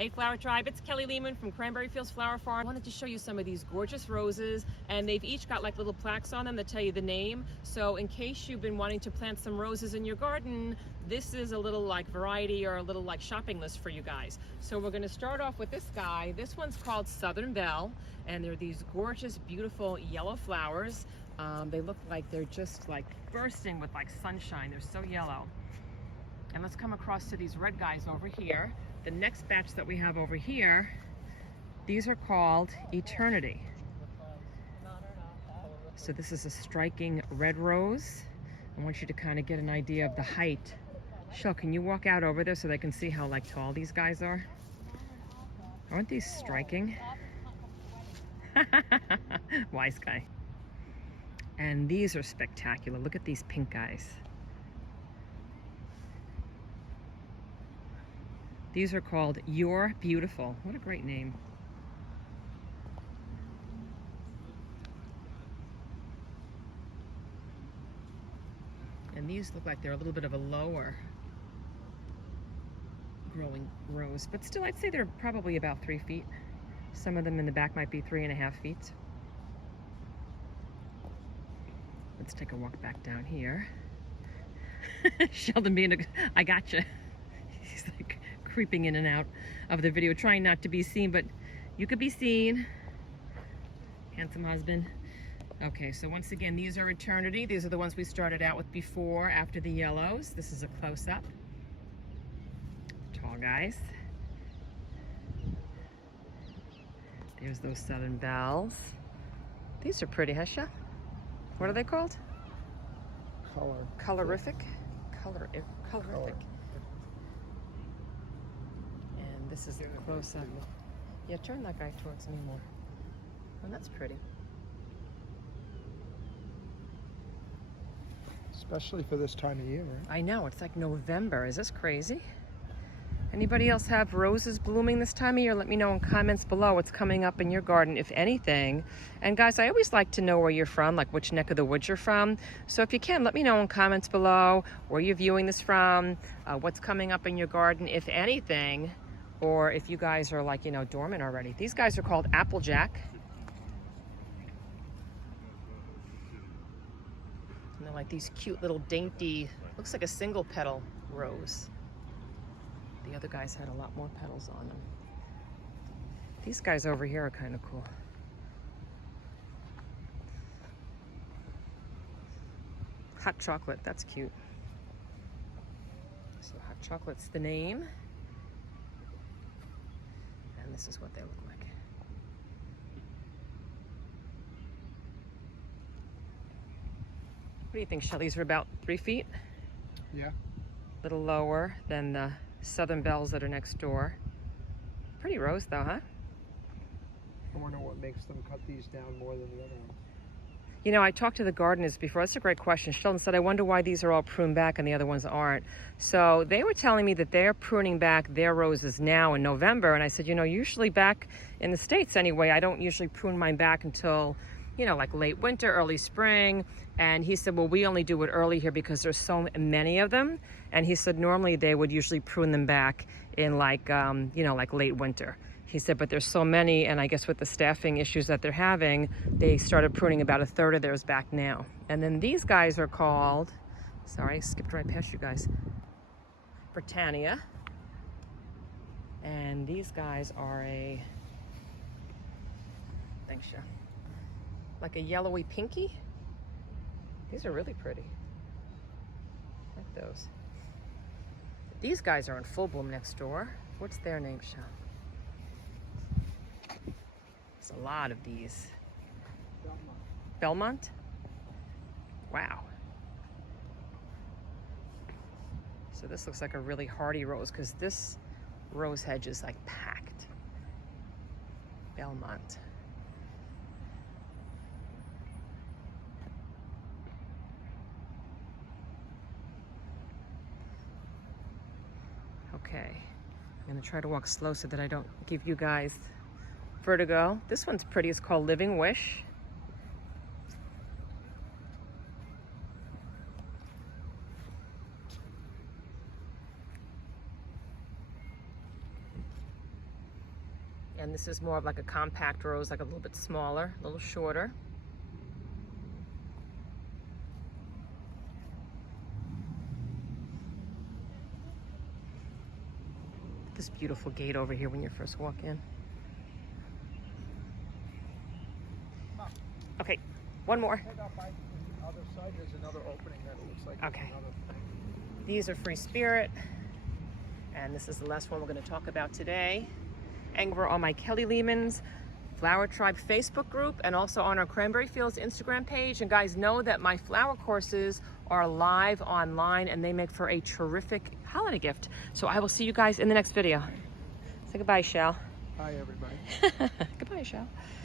Hey Flower Tribe, it's Kelly Lehman from Cranbury Fields Flower Farm. I wanted to show you some of these gorgeous roses, and they've each got like little plaques on them that tell you the name. So in case you've been wanting to plant some roses in your garden, this is a little like variety or a little like shopping list for you guys. So we're going to start off with this guy. This one's called Southern Belle, and they're these gorgeous, beautiful yellow flowers. They look like they're just like bursting with like sunshine. They're so yellow. And let's come across to these red guys over here. The next batch that we have over here, these are called Eternity. So this is a striking red rose. I want you to kind of get an idea of the height. Shell, can you walk out over there so they can see how like tall these guys are? Aren't these striking? Wise guy. And these are spectacular. Look at these pink guys. These are called You're Beautiful. What a great name. And these look like they're a little bit of a lower growing rose, but still I'd say they're probably about 3 feet. Some of them in the back might be 3.5 feet. Let's take a walk back down here. Sheldon being I gotcha. He's like creeping in and out of the video, trying not to be seen, but you could be seen. Handsome husband. Okay, so once again, these are Eternity. These are the ones we started out with before, after the yellows. This is a close-up. Tall guys. There's those Southern Bells. These are pretty, huh, Shell? What are they called? Colorific? Colorific. And this is the close-up. Yeah, turn that guy towards me more. Oh, that's pretty. Especially for this time of year, right? I know, it's like November. Is this crazy? Anybody else have roses blooming this time of year? Let me know in comments below what's coming up in your garden, if anything. And guys, I always like to know where you're from, like which neck of the woods you're from. So if you can, let me know in comments below where you're viewing this from, what's coming up in your garden, if anything, or if you guys are like, you know, dormant already. These guys are called Applejack. And they're like these cute little dainty, looks like a single petal rose. The other guys had a lot more petals on them. These guys over here are kind of cool. Hot chocolate, that's cute. So hot chocolate's the name. And this is what they look like. What do you think, Shelley? These are about 3 feet? Yeah. A little lower than the Southern Bells that are next door. Pretty rose though, huh? I wonder what makes them cut these down more than the other ones. You know, I talked to the gardeners before. That's a great question. Sheldon said, I wonder why these are all pruned back and the other ones aren't. So they were telling me that they're pruning back their roses now in November. And I said, you know, usually back in the States anyway, I don't usually prune mine back until, you know, like late winter, early spring. And he said, well, we only do it early here because there's so many of them. And he said, normally they would usually prune them back in like, you know, like late winter. He said, but there's so many, and I guess with the staffing issues that they're having, they started pruning about 1/3 of theirs back now. And then these guys are called, sorry, I skipped right past you guys, Britannia. And these guys are a, thanks, Sha, like a yellowy pinky. These are really pretty. I like those. These guys are in full bloom next door. What's their name, Sha? There's a lot of these. Belmont? Wow. So this looks like a really hardy rose because this rose hedge is like packed. Belmont. Okay, I'm gonna try to walk slow so that I don't give you guys vertigo. This one's pretty, it's called Living Wish. And this is more of like a compact rose, like a little bit smaller, a little shorter. This beautiful gate over here when you first walk in. Okay, one more. Head up by the other side. There's another opening that looks like Okay. another thing. These are Free Spirit. And this is the last one we're going to talk about today. And we're on my Kelly Lehman's Flower Tribe Facebook group and also on our Cranbury Fields Instagram page. And guys, know that my flower courses are live online and they make for a terrific holiday gift. So I will see you guys in the next video. Say goodbye, Shell. Hi, everybody. Goodbye, Shell.